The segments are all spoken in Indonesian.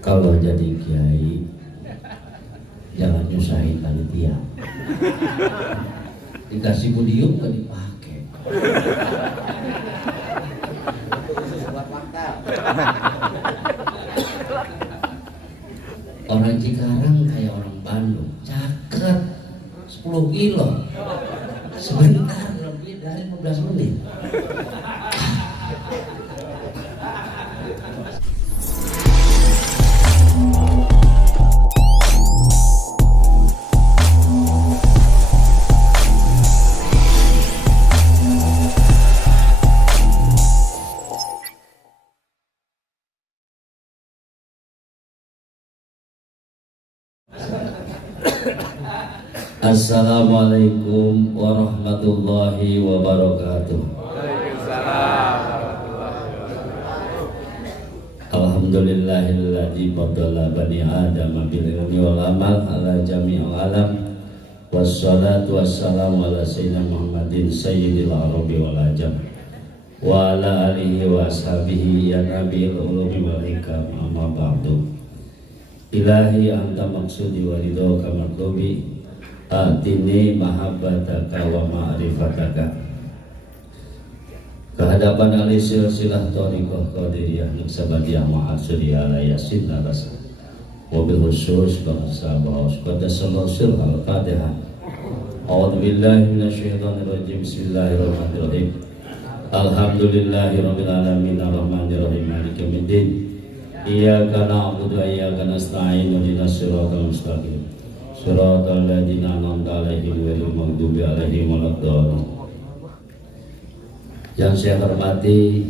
Kalau jadi kiai jangan nyusahin panitia. Dikasih budium gak dipakai. Orang Cikarang kayak orang Bandung, caket 10 kilo sebentar, lebih dari 15 menit. Assalamualaikum warahmatullahi wabarakatuh. Alhamdulillahilladzi faddala bani Adam bil ilmi wal amal ala jami'il alam. Wassalatu wassalamu ala sayyidina Muhammadin sayyidil arabi wal ajam wa ala alihi wa ashabihi ya nabiil ulumi wal hikam, amma ba'du. Ilahi anta maksudi wa ridhoka matlubi, atini mahabbataka wa ma'rifataka. Kehadapan ali silsilah thariqah qadiriyah nuksabadiyah ma'asuriyah la yasin narasa wabil khusus bangsa bahas qadasallahu sirhal qadihah. A'udhu billahi minasyaitanir rajim. Bismillahirrahmanirrahim. Alhamdulillahi rabbil alamin arrahmanirrahim maliki yaumiddin. Iyyaka na'budu wa iyyaka nasta'in ihdinas siratal mustaqim siratal ladzina an'amta 'alaihim ghairil maghdubi 'alaihim waladdallin. Yang saya hormati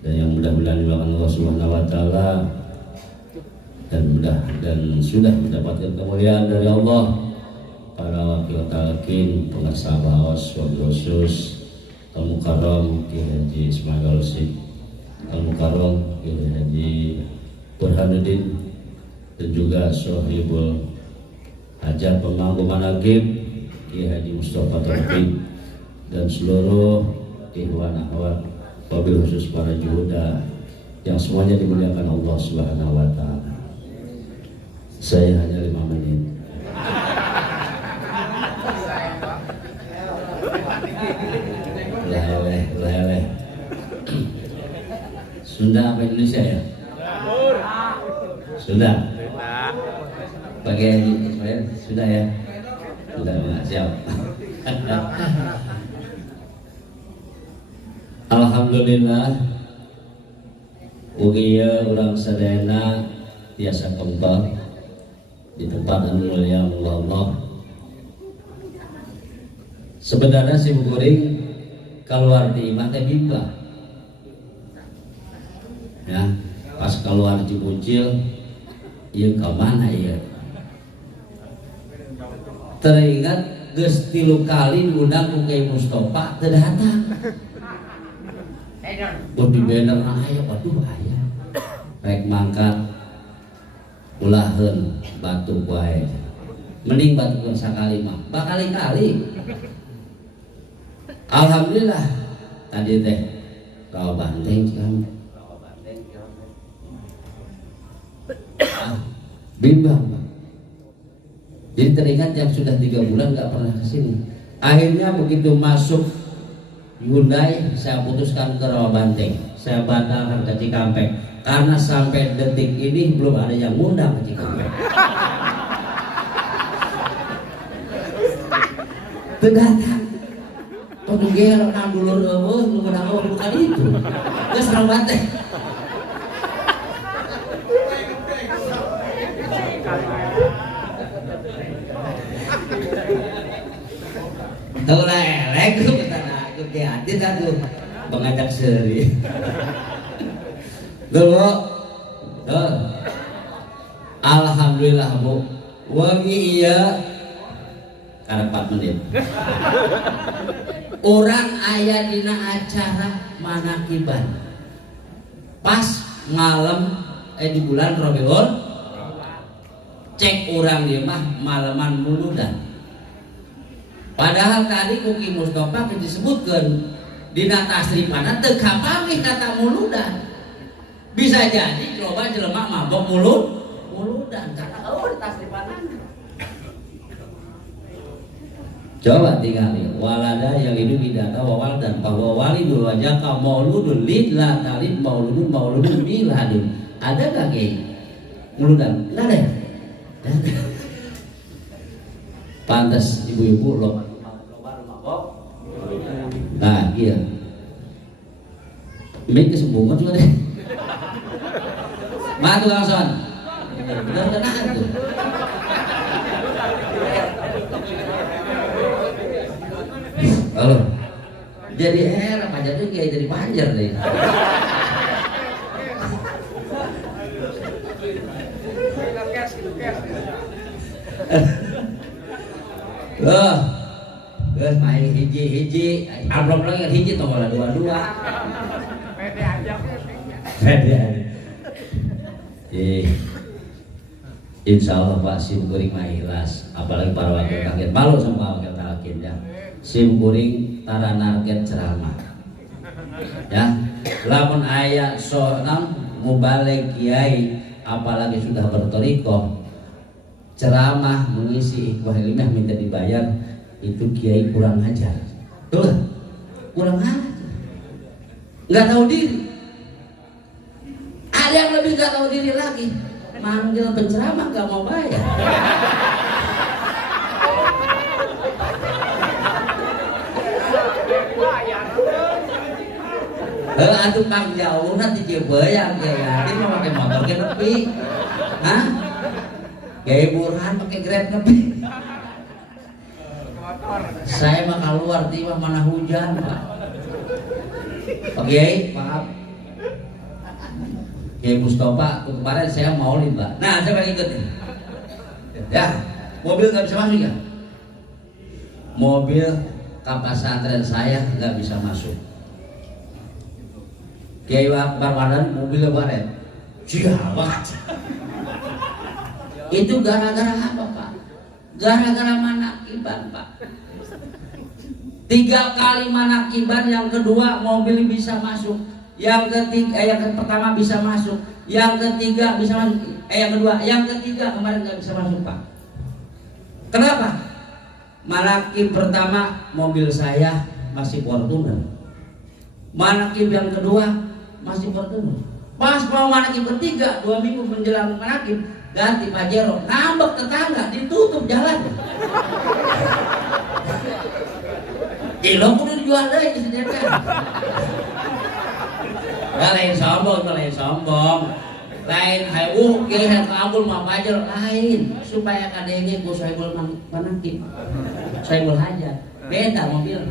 dan yang mudah-mudahan dimuliakan Allah Subhanahu wa taala dan sudah mendapatkan kemuliaan dari Allah, para wakil talqin, pengarsa baos, wabil khusus Al-Mukarram Kiai Haji Ismail Al-Sik, Al-Mukarram Kiai Haji Burhanuddin, dan juga Sohibul Hajat Pemangku Manaqib Kiai Haji Mustafa Taufik, dan seluruh ikhwan akhwat, wabil khusus para juhada yang semuanya dimuliakan Allah Subhanahu wa taala. Saya hanya 5 menit. Leleh. Sunda apa Indonesia ya? Sunda. Pakai Ismail, sudah ya? Sudah, siap. Alhamdulillah, ugiya orang sadayana biasa kempal di tempat anu mulia Allah. Sebenarnya si bukuring keluar di imah teh bimbang. Ya, pas keluar Cibucil, ieu ka mana ieu? Teringat geus 3 kali diundang ku Kiai Mustofa teu datang. Di banner aya, waduh aya. Rek mangkat ulaheun batu wae. Mending batu sakali mah, bakali-kali. Alhamdulillah tadi teh rawa banteng kamu. Bimbang. Jadi teringat yang sudah 3 bulan nggak pernah kesini. Akhirnya begitu masuk Hyundai, saya putuskan ke Rawabanteng, saya batalkan ke Cikampek karena sampai detik ini belum ada yang ngundang ke Cikampek. Terdatang, petunggel kan dulur bukan itu, ke Rawabanteng. Tahu lelek tuh kata hati satu mengajak seri. Dulu, alhamdulillah bu, wangi iya karena 4 menit. Orang aya dina acara manakiban pas malam di bulan Rabiul, cek orang dia mah malaman muludan. Padahal tadi Kuki Mustafa disebutkan dina tasrifana teu kapamih kata muludan. Bisa jadi coba jelema mabok muludan karena di tasrifanan. Coba tinggali walada yang hidup idata wawal dan bahwa walidul wajaka mauludun lidla talid mauludun miladun. Ada gak kayak muludan? Nggak ada. Pantas ibu-ibu lo mabok. Nah iya. Ini kesembuhan juga deh. Matu langsung. Benar tenang tuh. Halo. Jadi heran aja tuh kayak jadi panjer deh. Loh. Terus main hiji. Amplop lagi kan hiji tombol dua. Pede aja. Insya Allah Pak sim kuring mah ikhlas, apalagi para wakil kaget malu sama wakil talkin ya. Sim kuring tara narget ceramah ya, lamun aya sonam mubalek kiai apalagi sudah bertorikoh ceramah mengisi ikhwah ilmiah minta dibayar, itu kiai kurang ajar tuh, kurang ajar, nggak tahu diri. Ada yang lebih nggak tahu diri lagi, manggil penceramah nggak mau bayar. Aduh kang jauh nanti jebayang kayak ini mau pakai motor ke nepi, hah? Kayak Burhan pakai Grab nepi. Saya mah keluar tiba mana hujan Pak. Oke, maaf. Kiai Mustafa kemarin saya maulid Pak. Nah coba ikut nih. Ya, mobil nggak bisa masuk ya? Mobil kapal pesantren saya nggak bisa masuk. Kiai Akbar Wardan mobilnya baret. Siapa? Itu gara-gara apa Pak? Gara-gara manakiban Pak. 3 kali manakiban, yang kedua mobil bisa masuk. Yang pertama bisa masuk, yang ketiga bisa masuk, yang ketiga kemarin nggak bisa masuk Pak. Kenapa? Manakib pertama mobil saya masih Fortuner, manakib yang kedua masih Fortuner. Pas mau manakib ketiga 2 minggu menjelang manakib ganti Pajero, ngambek tetangga, ditutup jalan. Lo udah dijual deh disediakan. Gak lain sombong, lain hayu kiai kabul mah Pajero lain, supaya kadenge ku Saibul manakib, Saibul hajat, beda mobil.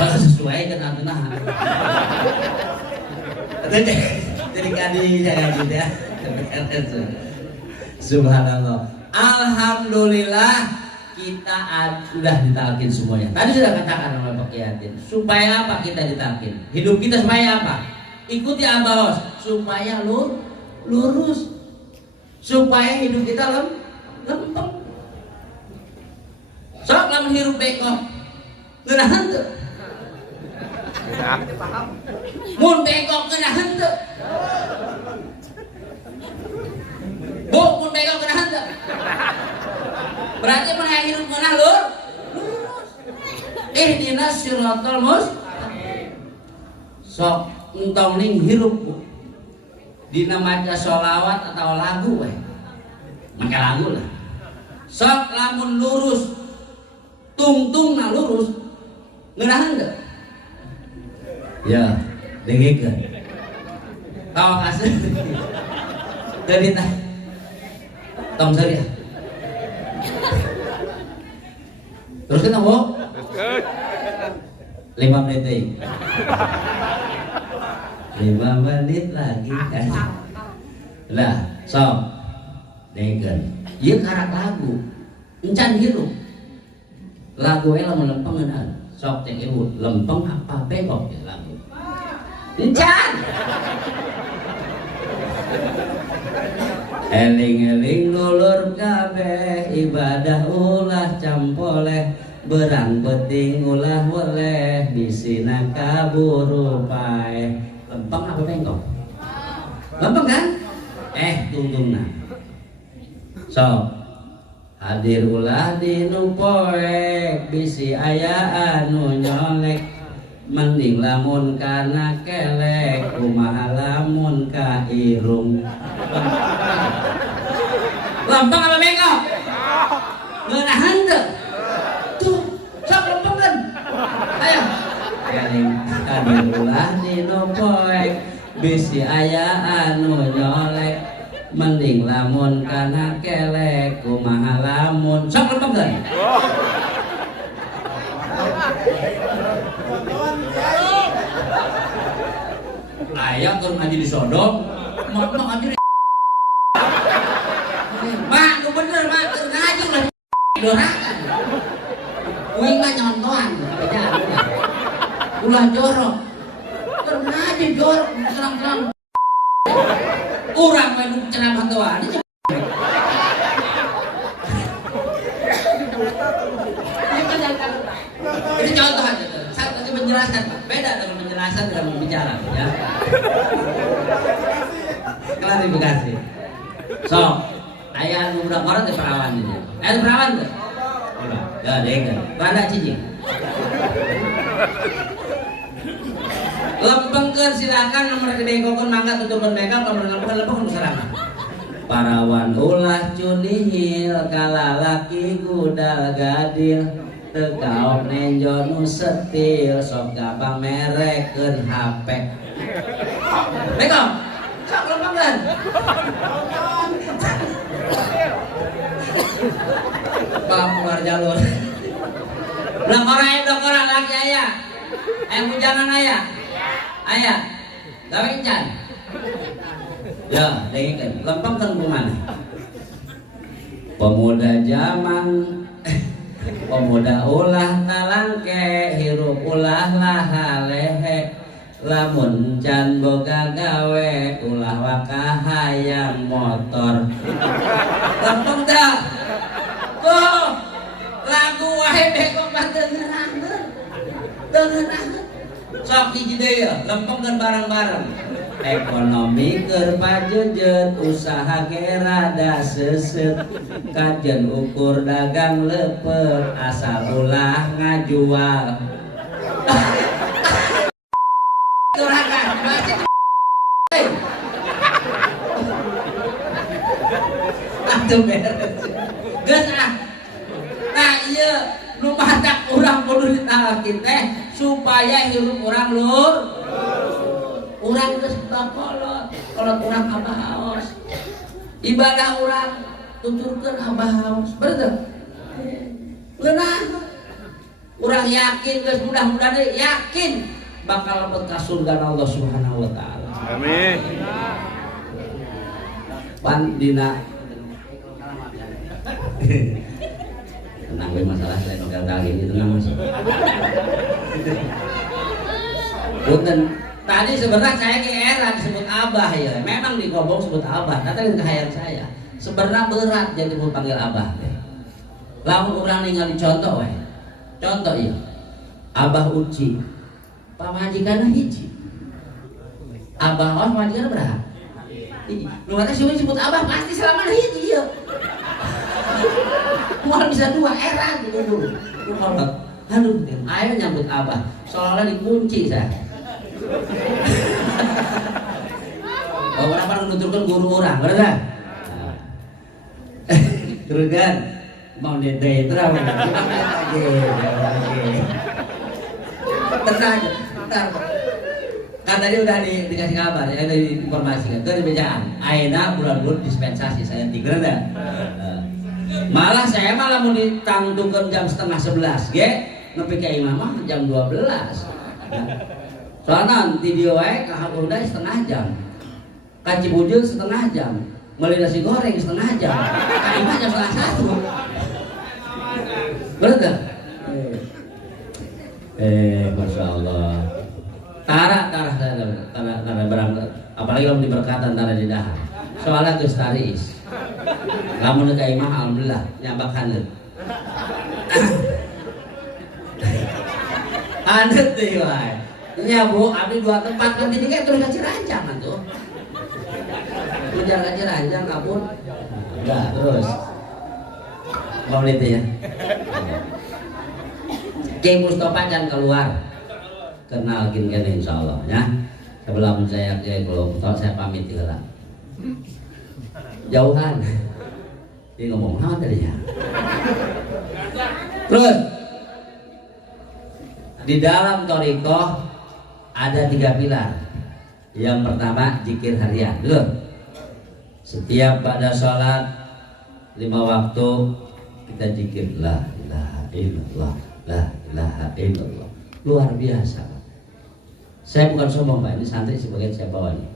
Sesuai dengan benar. Jadi kali saya gitu ya. Subhanallah. Alhamdulillah kita sudah ditalkin semuanya. Tadi sudah katakan oleh Pak Yatin. Supaya apa kita ditalkin? Hidup kita supaya apa? Ikuti Abaos supaya lurus. Supaya hidup kita lempeng. Sok lamun hirup bekok. Ngeunaheun teu? Mun bekok ngeunaheun teu? Bu, mun bekok ngeunaheun teu? Berarti mun hayang hirup ngeunah lurus. Ihdinas siratal mustaqim. Sok entong ning hirup Bu. Dina maca sholawat atau lagu we. Make lagu lah. Sok lamun lurus. Tungtungna lurus. Ngeunaheun teu? Ya, dengekeun. Tawa kasih. Jadi tah. Tong sari ya. Terus kan Bu? 5 menit deh. 5 menit lagi kan. Lah, sok. Dengekeun. Ieu karak lagu. Encan hirup. Lagu lamun lempeng ngeunaan. Sok cek ibu, lempeng apa bekok ya lagu. Encan. Eling-eling lulur kabeh ibadah ulah campoleh berang penting ulah boleh bisina kaburu pae. Lempeng apa bengkok? Lempeng kan? Tunggungna. So hadir ulah dinu poek bisi aya anu nyolek mending lamun kana kelek kumaha lamun ka irung. Lempeng apa bengkok? Ngeunaheun teu? Tuh, sok lempengeun. Ayo. Hadir ulah dinu poek bisi aya anu nyolek mending lamun kana kelek kumaha lamun sok lempengeun. Aya keur ngaji di sodok mak ngaji mak nu bener mak keur ngaji ulah dorakan uing mah nyontohan ulah jorok keur ngaji jorok terang-terang urang we nu ceramah teuan ini contoh aja saya lagi menjelaskan Pak. Beda dengan menjelaskan dengan berbicara ya. Klarifikasi. So, ayah nu budak orang teh perawan ini. Perawan teh. Ya, deng. Rada cicing. Lempengkeun silakan nomor gede kokon mangga tuturkeun begal pamun lempeng serangan. Parawan ulah cunihil kalalaki gudal gadil teu kaok nenjo nu setil sok gampang merekeun HP. Begal. Sok lempengkeun. Bang keluar jalur. Blok orang laki aya. Bujangan aya. Aya. Gawe encan. Ya, dengikeun. Lempengkeun kumaha? Pemuda zaman pemuda ulah talangke hirup ulah lahalehe lamun can boga gawe ulah wakahayang motor. Lempeng dah. Tuh lagu wae beko panteunang. Teunang. Sok hiji deui lempengkeun bareng-bareng. Ekonomi keur pajejeut usaha ge rada seuseut kajen ukur dagang lepet asal ulah ngajual. Turakan masih atuh beres geus ah. Nah ieu nu matak urang kudu ditalakin teh supaya hirup urang lur. Urang geus bakolot, kolot urang abah haos. Ibadah urang tuturkeun abah haos. Bener. Leunah. Urang yakin geus mudah-mudahan yakin bakal lempet ka surga Allah Subhanahu wa taala. Amin. Pan dina tenang we masalah saya novel kali ini tenang Mas. Punten tadi sebenarnya saya ke era disebut abah ya. Memang di Gobong sebut abah. Tapi kehayal saya. Sebenarnya berat jadi mau panggil abah. Lamun urang ningali contoh we. Contoh ieu. Abah Uci. Pamajikanna hiji. Abah os pamajikanna berapa? Hiji. Nu mata sih disebut abah pasti selamanya hiji ya. Mual bisa dua era gitu dulu. Aduh, ayo nyambut abah. Seolah-olah dikunci saya. Bahwa apa nuturkan guru orang, bener? Terus kan mau dede terang lagi. Tenang, tenang. Kan tadi udah dikasih kabar, ya diinformasikan. Itu dibacaan. Aina bulan-bulan dispensasi saya tiga dah. Malah saya malah mau ditangdukan jam 10:30, ge, nepi ka imamah jam 12. Soalnya video wae ka udah setengah jam. Ka Cibujur setengah jam. Meuli nasi goreng setengah jam. Ka imah jam 1:30. Bener? Masya Allah. Tara berangkat. Apalagi kalau diberkatan tara di dahar. Soalnya geus taris. Lamun ka imah alhamdulillah nyabak handeup. Ada tuh wae. Ya Bu, abdi 2 tempat kan jadi kayak terus kasih ranjang kan tuh. Ujar kasih ranjang kabur. Enggak, terus. Mau itu ya. Kiai Mustafa jangan keluar. Kenalkin kan insyaallah ya. Sebelum saya Kiai Mustafa saya pamit heula. Jauhan. Dia ngomong apa tadinya? Terus di dalam thariqah ada 3 pilar. Yang pertama zikir harian. Dulu. Setiap pada sholat 5 waktu kita zikir la ilaha illallah, la ilaha illallah. Luar biasa. Saya bukan sombong Pak, ini santri sebagian saya bawa nih.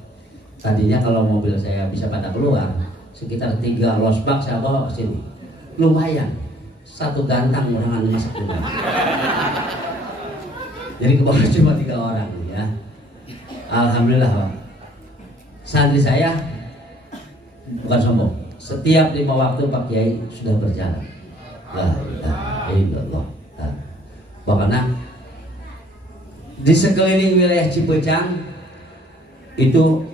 Tadinya kalau mobil saya bisa pada keluar, sekitar 3 losbak saya bawa ke sini. Lumayan. 1 gantang murangan masuk juga. Jadi ke bawah cuma 3 orang ya. Alhamdulillah Pak. Santri saya bukan sombong. Setiap 5 waktu Pak Kiai sudah berjalan. La ilaha illallah. Bahkan di sekeliling wilayah Cipecang itu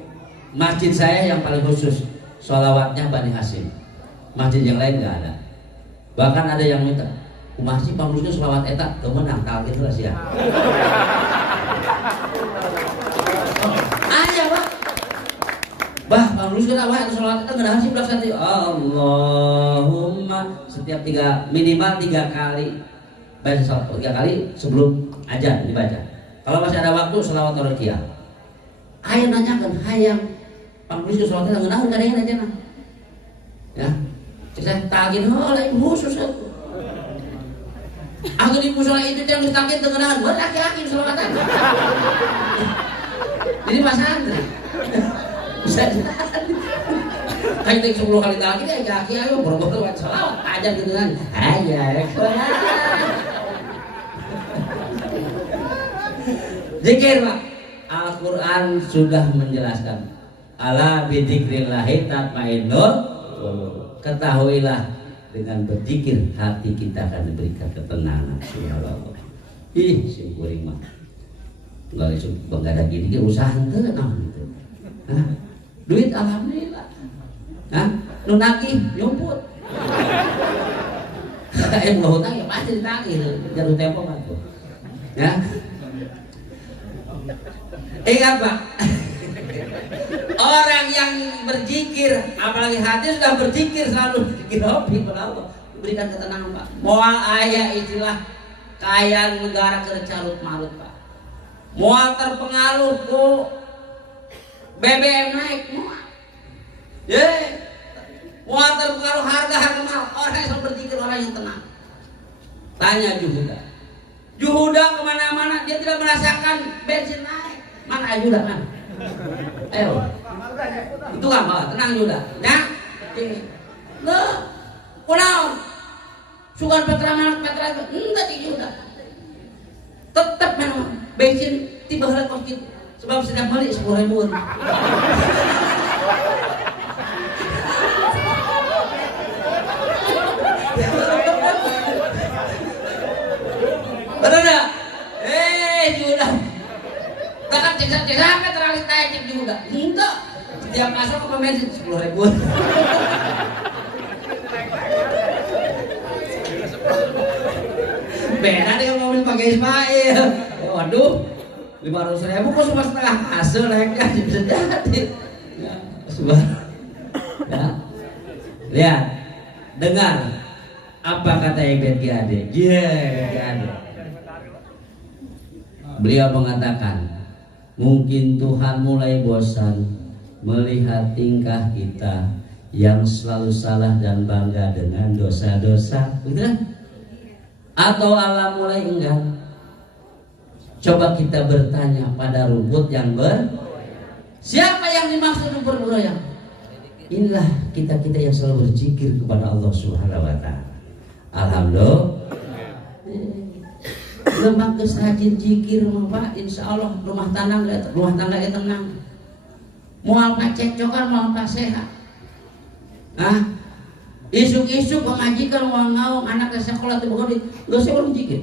masjid saya yang paling khusus sholawatnya Bani Hasyim. Masjid yang lain nggak ada. Bahkan ada yang minta masjid panglusnya sholawat eta kemenang tal gitu lah sih ya. Aja Pak. Bah panglus kita wah sholawat eta ngeunah sih belakang Allahumma setiap 3 minimal 3 kali baca salat 3 kali sebelum azan dibaca. Kalau masih ada waktu sholawat Taroqiyah. Ayo nanyakan hayang panglus sholawat eta ngeunah kadang aja nah. Ya. Saya tagih oleh khusus aku. Aku di musola itu yang ditagih tengenahan buat laki-laki sholawatan. Jadi Mas Andri bisa kayak 10 kali tagih ya kaki ayo boro-boro buat sholawat aja gitu kan. Aja. Zikir Pak. Al-Quran sudah menjelaskan. Ala bidzikrillahi tatmainnul qulub. Ketahuilah dengan berzikir hati kita akan diberikan ketenangan. Subhanallah. Ih, si kuring mah. Enggak isu bangga gini ge usaha henteu gitu. Hah? Duit alhamdulillah. Hah? Nu nagih nyumput. Mau hutang ya pasti ditagih jatuh tempo mah tuh. Ya. Ingat Pak. Orang yang berzikir, apalagi hati sudah berzikir selalu berzikir hobi kepada Allah, diberikan ketenangan Pak. Moal ayah istilah kaya negara kerecarut marut Pak. Moal terpengaruh ku BBM naik moal. Moal terpengaruh harga mahal. Orang yang selalu berzikir orang yang tenang. Tanya Juhuda. Juhuda kemana-mana dia tidak merasakan bensin naik. Mana Juhuda kan? Ayo. Itu apa? Tenang juga. Ya. Loh. Kunaon? Sugan Petra enggak juga. Tetap memang bensin tiba heula kos kitu. Sebab sedang beli 10.000. Benar enggak? Juga. Takkan cek-cek terlalu tajam juga. Enggak. Setiap masuk ke bensin 10.000. Beda dengan mobil pakai Ismail. Waduh, 500.000 kok cuma setengah hasil naiknya bisa jadi. Ya, ya. Lihat, dengar apa kata Ibn Qiyade. Beliau mengatakan, mungkin Tuhan mulai bosan melihat tingkah kita yang selalu salah dan bangga dengan dosa-dosa, betul kan? Atau Allah mulai enggan. Coba kita bertanya pada rumput yang siapa yang dimaksud rumput bergoyang? Inilah kita yang selalu berzikir kepada Allah Subhanahu wa Ta'ala. Alhamdulillah. Lemah kesajin zikir Pak, insya Allah rumah tangga tenang. Mual pacekcokan, mual pasehat. Nah, isuk-isuk pemajikan uang ngaung anak sekolah tuh bukan di, nggak usah orang zikir.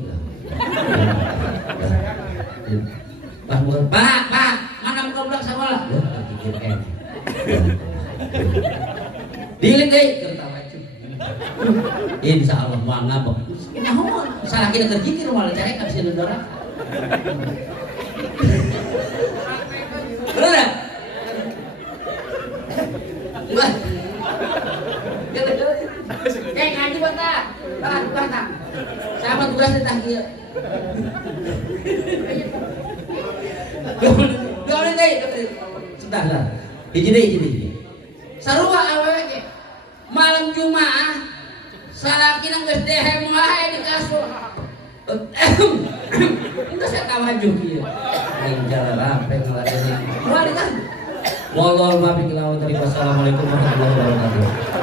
Pak, mana muka budak sekolah? Ya, pikir kan. Dilik deh, tertawa cuy. Insya Allah mau ngabok. Nyaho, salah kita terjikir malah cari kasih nedora. Bener ya? Wah. Kayak ngaji bata. Bata. Sama tugas di tahir. Gak deh. Sudah lah. Hiji. Sarua awewe malam Jumat salaki nang geus dehem wae di kasur. Itu saya kawaju kieu. Aing jalan rape ngaladeun. Wali kan. Wallahu a'lam bishawab. Assalamualaikum warahmatullahi wabarakatuh.